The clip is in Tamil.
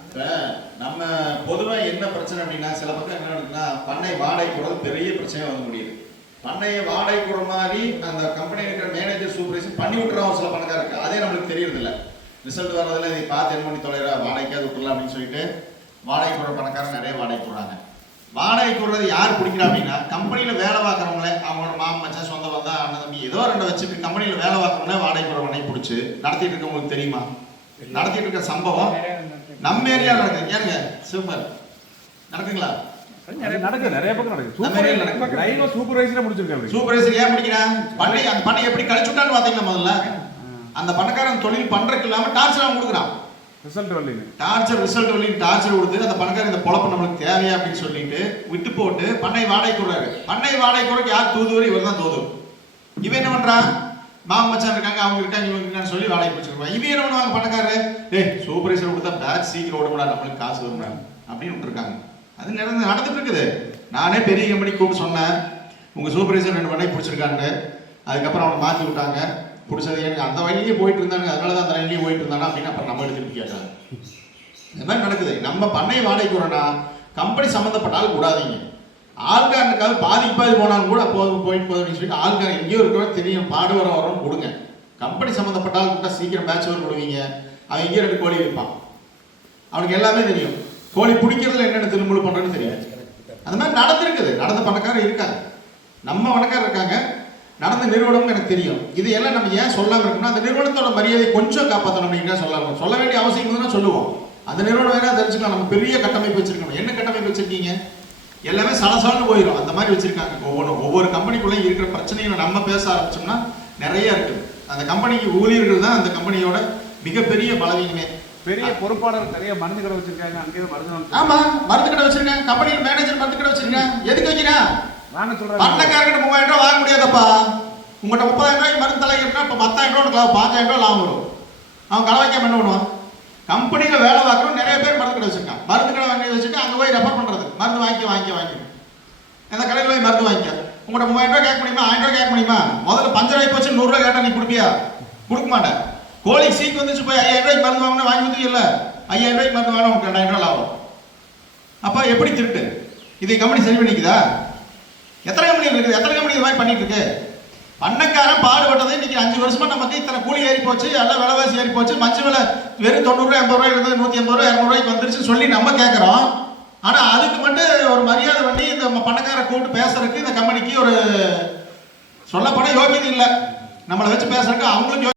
இப்போ நம்ம பொதுவாக என்ன பிரச்சனை அப்படின்னா, சில பக்கம் என்ன நடக்குதுன்னா, பண்ணை வாடகை கூடாது பெரிய பிரச்சனையாக வந்து முடியுது. பண்ணையை வாடகை கூற மாதிரி அந்த கம்பெனி இருக்கிற மேனேஜர் சூப்பர்வைசர் பண்ணி விட்டுறோம் சில பணக்கார இருக்கு. அதே நம்மளுக்கு தெரியறதில்ல. ரிசல்ட் வர்றதில்ல, இதை பார்த்து என்ன பண்ணி தொலைறா வாடகைக்காவது விட்டுலாம் அப்படின்னு சொல்லிட்டு வாடகை கூற பணக்காரங்க நிறைய வாடகை கூறாங்க. வாடகை கூடுறது யார் பிடிக்கிறா அப்படின்னா, கம்பெனியில் வேலை பார்க்குறவங்களே, அவங்களோட மாமன் மச்சான் சொந்த வந்தா அண்ணன் தம்பி ஏதோ ரெண்டை வச்சுட்டு கம்பெனியில் வேலை பார்க்குறவங்களே வாடகை கூற பண்ணை பிடிச்சி நடத்திட்டு இருக்கவங்களுக்கு தெரியுமா? நடத்திட்டு இருக்க சம்பவம் நம்ம ஏரியா நடக்குது. ஏங்க சூப்பர் நடக்குங்களா? நடக்குது, நிறைய பக்கம் நடக்குது. சூப்பர்வைசரா முடிச்சிருக்காங்க. சூப்பர்வைசர் ஏன் முடிக்கிறான்? பண்ணை அந்த பண்ணை எப்படி கழிச்சுட்டான்னு பாத்தீங்கன்னா, முதல்ல அந்த பணக்காரன் தொழில் பண்றதுக்கு இல்லாம டார்ச்சர் அவன் கொடுக்குறான். ரிசல்ட் வரலைன்னு டார்ச்சர் கொடுத்து அந்த பணக்காரன் இந்த பொழப்பு நம்மளுக்கு தேவையா அப்படின்னு சொல்லிட்டு விட்டு போட்டு பண்ணை வாடகை கூறாரு. பண்ணை வாடகை கூறக்கு யார் தூதுவரை? இவர் தான் தூது. இவன் என்ன பண்றான்? மாமன் மச்சான் இருக்காங்க, அவங்க இருக்காங்க, இவங்க இருக்கான்னு சொல்லி வாடகை பிடிச்சிருக்காங்க. இவன் என்ன பண்ணுவாங்க? பணக்காரரு சூப்பர்வைசர் கொடுத்தா பேட்ச் சீக்கிரம் ஓடக்கூடா, நம்மளுக்கு காசு வரும்டா அப்படின்னு விட்டுருக்காங்க. அது நடந்துட்டு இருக்குது. நானே பெரிய கம்பெனி கூப்பிட்டு சொன்னேன், உங்க சூப்பர்வைசர் 2 பண்ணை பிடிச்சிருக்காங்க. அதுக்கப்புறம் அவனை மாற்றி விட்டாங்க. பிடிச்சது எனக்கு அந்த வழியிலேயே போயிட்டு இருந்தாங்க, அதனால தான் அந்த வழியிலேயே போயிட்டு இருந்தானா அப்படின்னு அப்புறம் நம்ம எடுத்துட்டு கேட்டாங்க. இந்த மாதிரி நடக்குது. நம்ம பண்ணை வாடகைக்கு வரோம்னா கம்பெனி சம்மந்தப்பட்டாலும் கூடாதீங்க. ஆள்காரனுக்காக பாதி போனாலும் கூட போதும் போயிட்டு அப்படின்னு சொல்லிட்டு ஆள்காரன் எங்கேயோ இருக்கிறவங்க தெரியும் பாடு வரோன்னு கொடுங்க. கம்பெனி சம்மந்தப்பட்டாலும் கூட சீக்கிரம் பேட்ச் வர கொடுவீங்க. அவன் எங்கேயோ 2 கோழி வைப்பான், அவனுக்கு எல்லாமே தெரியும். கோழி பிடிக்கிறதுல என்னென்ன திரும்புழு பண்ணுறதுன்னு தெரியாது. அந்த மாதிரி நடந்திருக்குது. நடந்த பணக்காரர் இருக்காங்க, நம்ம பணக்காரர் இருக்காங்க, நடந்த நிறுவனம் எனக்கு தெரியும். இது எல்லாம் நம்ம ஏன் சொல்லாமல் இருக்கோம்னா, அந்த நிறுவனத்தோட மரியாதை கொஞ்சம் காப்பாற்றணும் அப்படின்னா சொல்லாமல். சொல்ல வேண்டிய அவசியம் இருந்ததுன்னா சொல்லுவோம். அந்த நிறுவனம் வேணா தெரிஞ்சுக்கலாம். நம்ம பெரிய கட்டமைப்பு வச்சிருக்கணும். என்ன கட்டமைப்பு வச்சிருக்கீங்க? எல்லாமே சலசலன்னு போயிடும். அந்த மாதிரி வச்சிருக்காங்க. ஒவ்வொரு கம்பெனிக்குள்ளேயும் இருக்கிற பிரச்சனைகளை நம்ம பேச ஆரம்பிச்சோம்னா நிறைய இருக்குது. அந்த கம்பெனிக்கு ஊழியர்கள் தான் அந்த கம்பெனியோட மிகப்பெரிய பலவீனமே. பெரிய பொறுப்பாளர் நிறைய மருந்து கடை வச்சிருக்காங்க. அங்கேயே மருந்து. ஆமா, மருந்து கடை வச்சிருக்காங்க. கம்பெனியில் மேனேஜர் மருந்து கடை வச்சிருக்காங்க. எதுக்கு வைக்கிறேன்? வாங்க சொல்றேன். பண்ணக்காரங்கிட்ட 3000 ரூபாய் வாங்க முடியாதப்பா. உங்கள்கிட்ட 30,000 ரூபாய்க்கு மருந்து தலை இருக்குன்னா இப்போ 10,000 ரூபாய் 5,000 ரூபாய் லாபம் வரும். அவன் கடை வைக்காம என்ன பண்ணுவான்? கம்பெனியில் வேலை பார்க்குறோம் நிறைய பேர் மருந்து கடை வச்சிருக்கான். மருந்து கடை வாங்கி வச்சுட்டு அங்கே போய் ரெஃபர் பண்ணுறது. மருந்து வாங்கி அந்த கடையில் போய் மருந்து வாங்கிக்க. உங்கள்கிட்ட 3000 ரூபாய் கேட்க முடியுமா? 1000 ரூபாய் கேட்க முடியுமா? முதல்ல பஞ்சராய் போச்சு 100 ரூபாய் கேட்டால் நீ கொடுப்பியா? கொடுக்க மாட்டேன். கோழி சீக்கு வந்துச்சு போய் 5,000 ரூபாய்க்கு மருந்து வாங்கினா வாங்கி வந்து இல்லை. 5,000 ரூபாய்க்கு மருந்து வாங்கினா உங்களுக்கு 2,000 ரூபாய் லாபம். அப்போ எப்படி திருட்டு? இதை கம்பெனி சரி பண்ணிக்குதா? எத்தனை கம்பெனி இருக்குது? எத்தனை கம்பெனி இது மாதிரி பண்ணிட்டு இருக்கு? பண்ணக்காரன் பாடுபட்டது இன்னைக்கு 5 வருஷமா நமக்கு இத்தனை கூலி ஏறி போச்சு, எல்லாம் விலைவாசி ஏறி போச்சு, மஞ்சள் விலை வெறும் 90 ரூபாய் 80 ரூபாய் இருந்தது 180 ரூபாய் 200 ரூபாய்க்கு வந்துருச்சுன்னு சொல்லி நம்ம கேட்குறோம். ஆனால் அதுக்கு மட்டும் ஒரு மரியாதை பண்ணி இந்த பணக்கார கூப்பிட்டு பேசுறதுக்கு இந்த கம்பெனிக்கு ஒரு சொல்லப்போனால் யோகியது இல்லை. நம்மளை வச்சு பேசுறதுக்கு அவங்களுக்கு